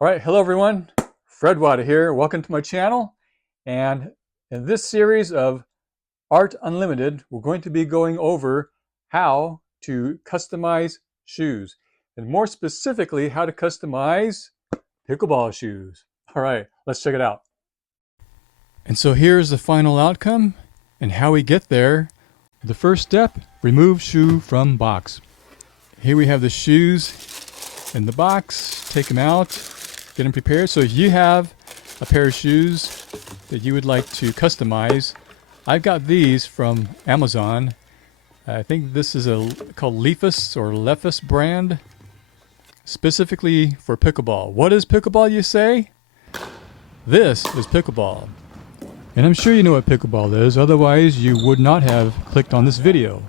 All right, hello everyone. Fred Wada here. Welcome to my channel. And in this series of Art Unlimited, we're going to be going over how to customize shoes, and more specifically, how to customize pickleball shoes. All right, let's check it out. And so here's the final outcome and how we get there. The first step, remove shoe from box. Here we have the shoes in the box. Take them out. Get them prepared. So if you have a pair of shoes that you would like to customize, I've got these from Amazon. I think this is called Leafus or Leafus brand, specifically for pickleball. What is pickleball, you say? This is pickleball. And I'm sure you know what pickleball is, otherwise you would not have clicked on this video.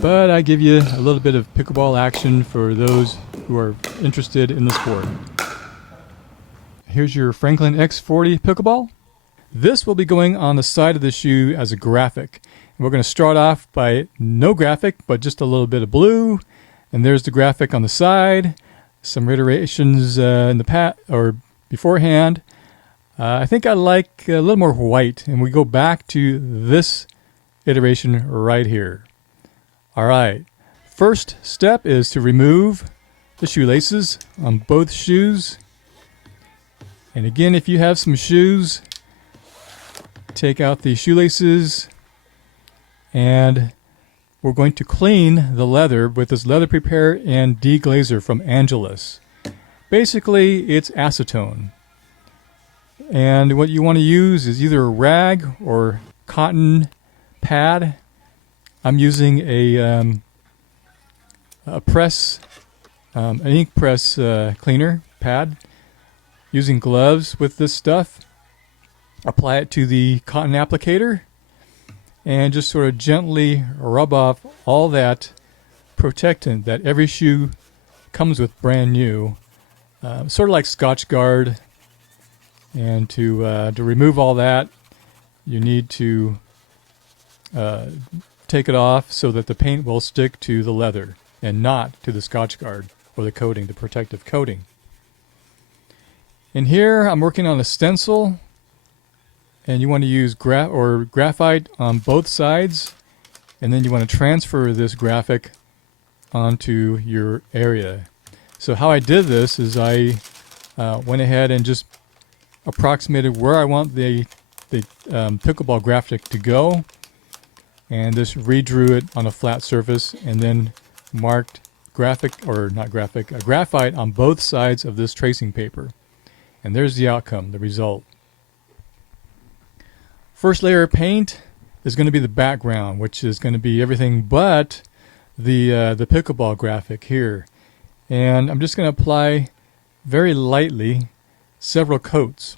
But I give you a little bit of pickleball action for those who are interested in the sport. Here's your Franklin X40 pickleball. This will be going on the side of the shoe as a graphic. And we're going to start off by no graphic, but just a little bit of blue. And there's the graphic on the side. Some iterations in the or beforehand. I think I like a little more white, and we go back to this iteration right here. All right. First step is to remove the shoelaces on both shoes. And again, if you have some shoes, take out the shoelaces, and we're going to clean the leather with this leather prepare and deglazer from Angelus. Basically, it's acetone. And what you want to use is either a rag or cotton pad. I'm using an ink press cleaner pad. Using gloves with this stuff, apply it to the cotton applicator and just sort of gently rub off all that protectant that every shoe comes with brand new, sort of like Scotch Guard. And to remove all that, you need to take it off so that the paint will stick to the leather and not to the Scotch Guard or the coating, the protective coating. In here, I'm working on a stencil, and you want to use graphite on both sides, and then you want to transfer this graphic onto your area. So how I did this is I went ahead and just approximated where I want the pickleball graphic to go, and just redrew it on a flat surface, and then marked graphite on both sides of this tracing paper. And there's the outcome, the result. First layer of paint is going to be the background, which is going to be everything but the pickleball graphic here. And I'm just going to apply very lightly several coats.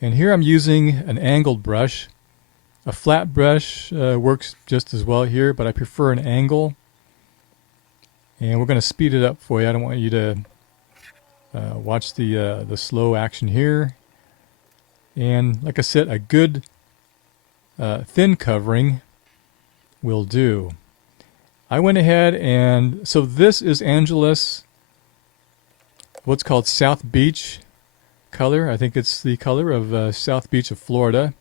And here I'm using an angled brush. A flat brush works just as well here, but I prefer an angle. And we're going to speed it up for you. I don't want you to watch the slow action here. And like I said, a good thin covering will do. I went ahead and, so this is Angelus, what's called South Beach color. I think it's the color of South Beach of Florida.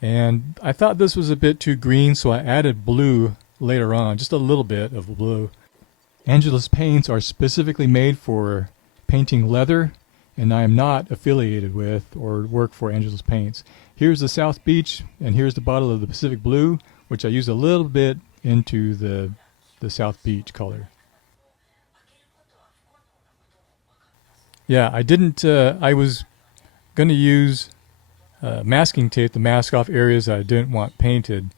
And I thought this was a bit too green, so I added blue later on, just a little bit of blue. Angelus paints are specifically made for painting leather, and I am not affiliated with or work for Angelus Paints. Here's the South Beach, and here's the bottle of the Pacific Blue, which I used a little bit into the South Beach color. Yeah, I didn't, I was going to use masking tape to mask off areas that I didn't want painted,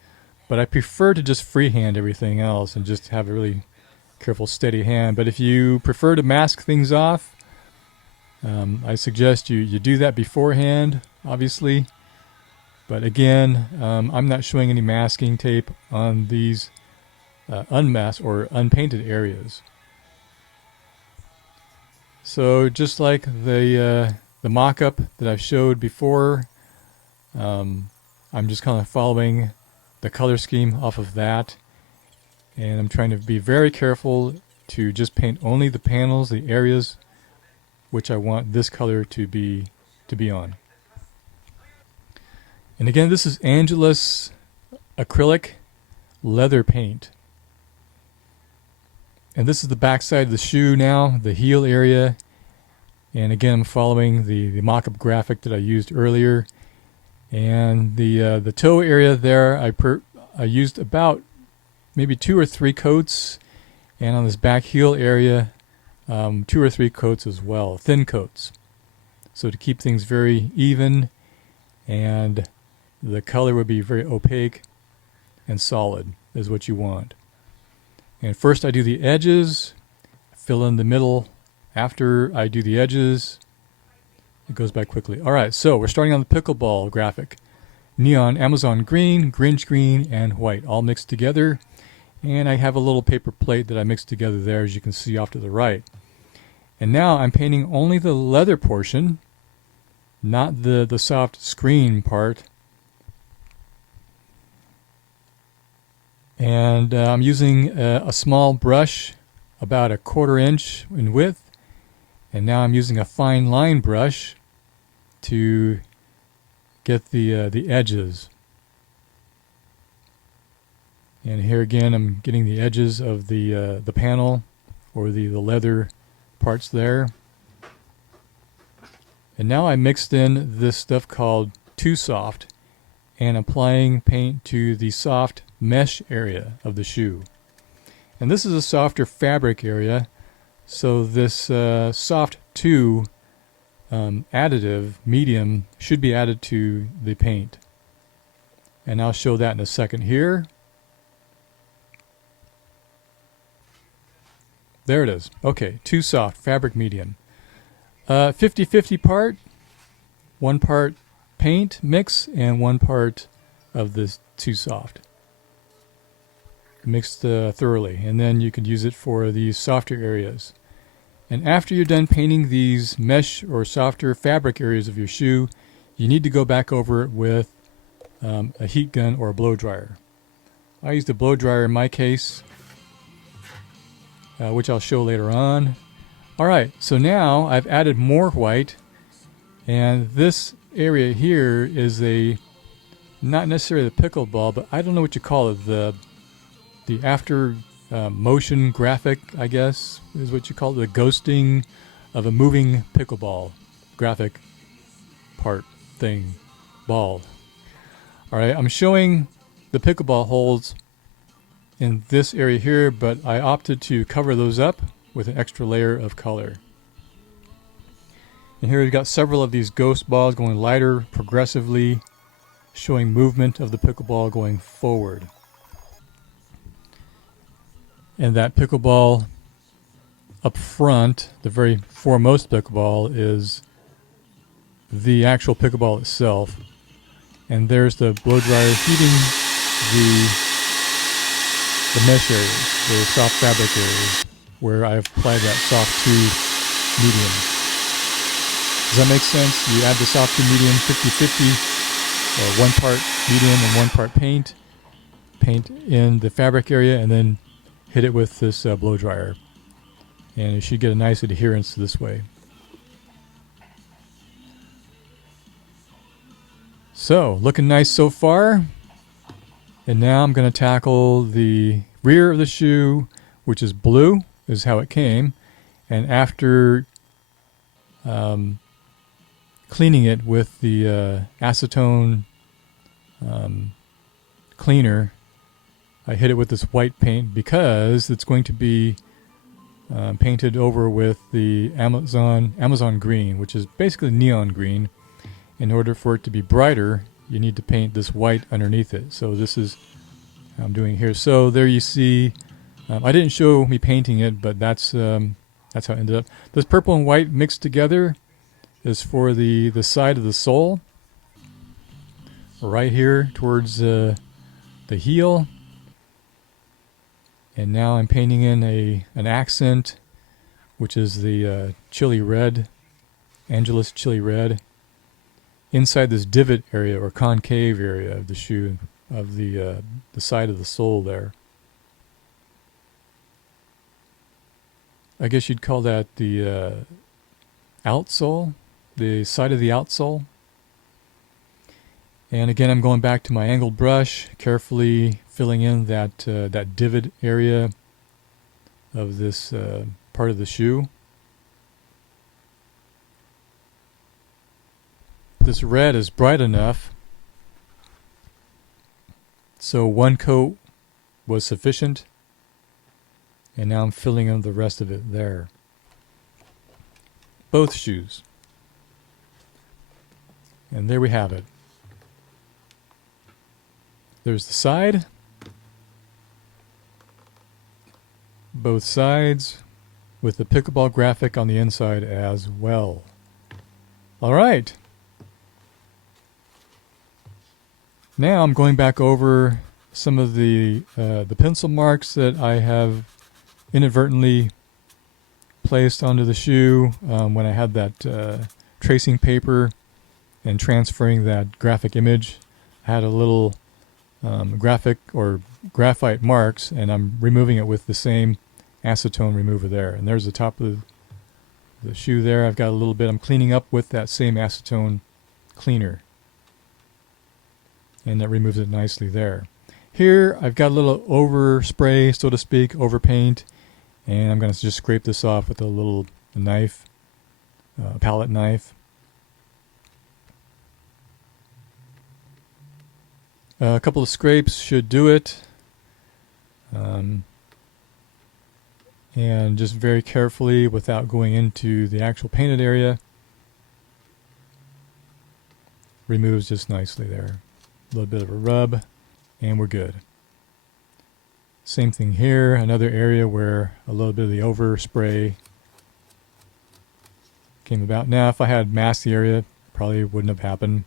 but I prefer to just freehand everything else and just have a really careful, steady hand. But if you prefer to mask things off, I suggest you do that beforehand, obviously. But again, I'm not showing any masking tape on these unmasked or unpainted areas. So just like the mock-up that I showed before, I'm just kind of following the color scheme off of that. And I'm trying to be very careful to just paint only the panels, the areas which I want this color to be on. And again, this is Angelus acrylic leather paint. And this is the back side of the shoe now, the heel area. And again, I'm following the mock-up graphic that I used earlier. And the toe area there, I used about maybe 2 or 3 coats. And on this back heel area, 2 or 3 coats as well, thin coats. So to keep things very even, and the color would be very opaque and solid is what you want. And first I do the edges, fill in the middle. After I do the edges, it goes by quickly. All right, so we're starting on the pickleball graphic. Neon Amazon green, Grinch green, and white all mixed together. And I have a little paper plate that I mixed together there, as you can see off to the right. And now I'm painting only the leather portion, not the soft screen part. And I'm using a small brush, about 1/4 inch in width. And now I'm using a fine line brush to get the edges. And here again, I'm getting the edges of the panel, or the leather parts there. And now I mixed in this stuff called Too Soft, and applying paint to the soft mesh area of the shoe. And this is a softer fabric area, so this soft 2 additive medium should be added to the paint. And I'll show that in a second here. There it is. Okay, Too Soft fabric medium. 50-50 part, 1 part paint mix and 1 part of this Too Soft. Mixed thoroughly, and then you could use it for these softer areas. And after you're done painting these mesh or softer fabric areas of your shoe, you need to go back over it with a heat gun or a blow dryer. I used a blow dryer in my case, which I'll show later on. Alright, so now I've added more white, and this area here is not necessarily the pickleball, but I don't know what you call it, the after motion graphic, I guess, is what you call it, the ghosting of a moving pickleball graphic part thing, ball. Alright, I'm showing the pickleball holes in this area here, but I opted to cover those up with an extra layer of color. And here we've got several of these ghost balls going lighter progressively, showing movement of the pickleball going forward. And that pickleball up front, the very foremost pickleball, is the actual pickleball itself. And there's the blow dryer heating the mesh areas, the soft fabric areas, where I've applied that soft 2 medium. Does that make sense? You add the soft 2 medium 50-50, or 1 part medium and 1 part paint. Paint in the fabric area, and then hit it with this blow dryer. And it should get a nice adherence this way. So, looking nice so far. And now I'm going to tackle the rear of the shoe, which is blue, is how it came. And after cleaning it with the acetone cleaner, I hit it with this white paint because it's going to be painted over with the Amazon green, which is basically neon green. In order for it to be brighter, you need to paint this white underneath it. So this is how I'm doing here. So there you see, I didn't show me painting it, but that's how it ended up. This purple and white mixed together is for the side of the sole, right here towards the heel. And now I'm painting in an accent, which is the chili red, Angelus chili red, inside this divot area or concave area of the shoe, of the side of the sole there. I guess you'd call that the outsole, the side of the outsole. And again, I'm going back to my angled brush, carefully filling in that divot area of this part of the shoe. This red is bright enough, so one coat was sufficient, and now I'm filling in the rest of it there. Both shoes. And there we have it. There's the side. Both sides with the pickleball graphic on the inside as well. All right. Now I'm going back over some of the pencil marks that I have inadvertently placed onto the shoe when I had that tracing paper and transferring that graphic image. I had a little graphic or graphite marks, and I'm removing it with the same acetone remover there. And there's the top of the shoe there. I've got a little bit I'm cleaning up with that same acetone cleaner, and that removes it nicely there. Here I've got a little overspray, so to speak, over paint, and I'm going to just scrape this off with a little knife, palette knife. A couple of scrapes should do it. And just very carefully, without going into the actual painted area, removes just nicely there. A little bit of a rub, and we're good. Same thing here, another area where a little bit of the overspray came about. Now, if I had masked the area, probably wouldn't have happened.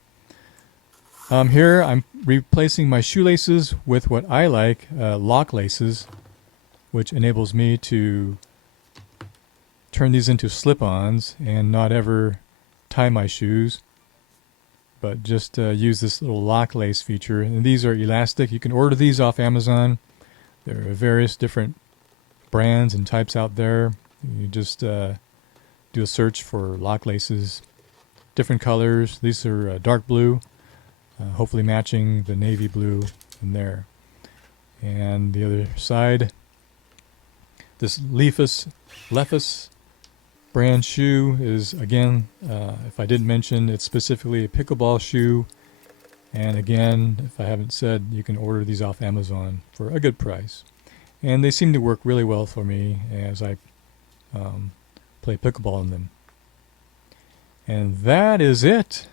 Here I'm replacing my shoelaces with what I like, lock laces, which enables me to turn these into slip-ons and not ever tie my shoes, but just use this little lock lace feature. And these are elastic. You can order these off Amazon. There are various different brands and types out there. You just do a search for lock laces, different colors. These are dark blue. Hopefully matching the navy blue in there. And the other side, this Lephus brand shoe is, again, if I didn't mention, it's specifically a pickleball shoe. And again, if I haven't said, you can order these off Amazon for a good price. And they seem to work really well for me as I play pickleball in them. And that is it,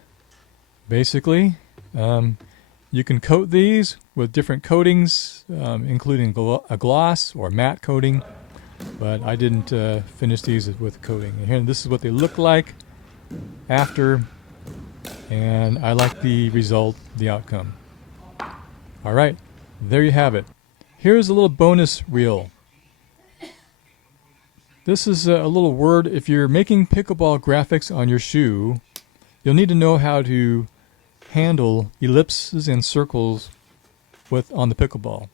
basically. You can coat these with different coatings, including a gloss or matte coating, but I didn't finish these with coating. And here, this is what they look like after, and I like the result, the outcome. All right, there you have it. Here's a little bonus reel. This is a little word. If you're making pickleball graphics on your shoe, you'll need to know how to handle ellipses and circles on the pickleball.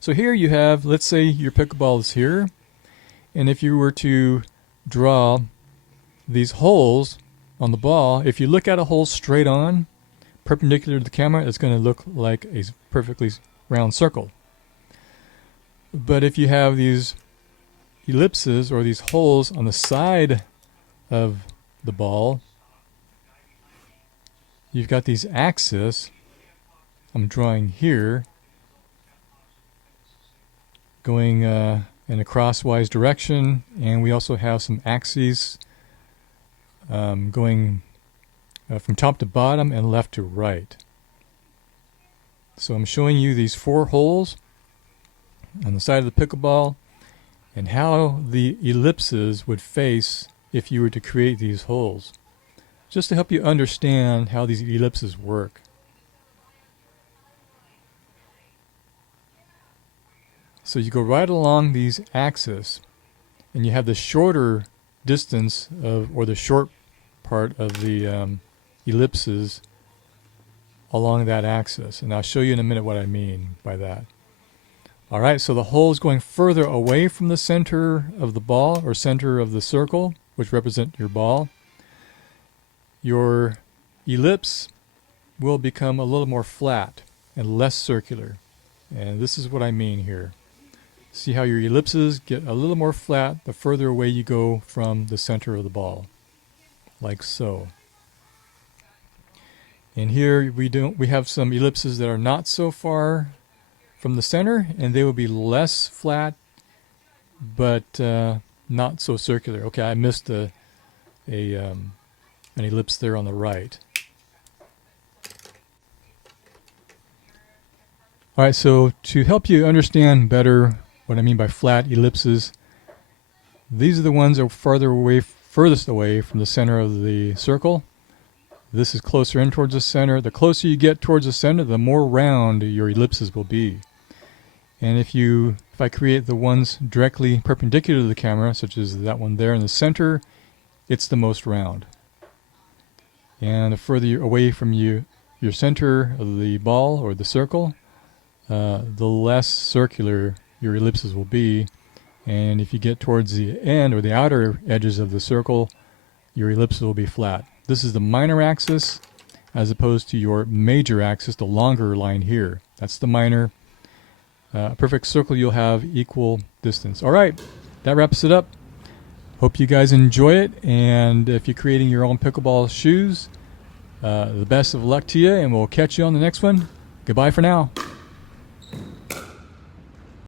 So here you have, let's say your pickleball is here, and if you were to draw these holes on the ball, if you look at a hole straight on, perpendicular to the camera, it's going to look like a perfectly round circle. But if you have these ellipses or these holes on the side of the ball, you've got these axes I'm drawing here going in a crosswise direction, and we also have some axes going from top to bottom and left to right. So I'm showing you these 4 holes on the side of the pickleball and how the ellipses would face if you were to create these holes, just to help you understand how these ellipses work. So you go right along these axes, and you have the shorter distance or the short part of the ellipses along that axis. And I'll show you in a minute what I mean by that. All right, so the hole is going further away from the center of the ball or center of the circle, which represent your ball, your ellipse will become a little more flat and less circular. And this is what I mean here. See how your ellipses get a little more flat the further away you go from the center of the ball, like so. And here we have some ellipses that are not so far from the center, and they will be less flat, but not so circular. Okay, I missed an ellipse there on the right. All right, so to help you understand better what I mean by flat ellipses, these are the ones that are furthest away from the center of the circle. This is closer in towards the center. The closer you get towards the center, the more round your ellipses will be. And if I create the ones directly perpendicular to the camera, such as that one there in the center, it's the most round. And the further away from your center of the ball or the circle, the less circular your ellipses will be. And if you get towards the end or the outer edges of the circle, your ellipses will be flat. This is the minor axis as opposed to your major axis, the longer line here. That's the minor. A perfect circle, you'll have equal distance. All right, that wraps it up. Hope you guys enjoy it. And if you're creating your own pickleball shoes, the best of luck to you, and we'll catch you on the next one. Goodbye for now.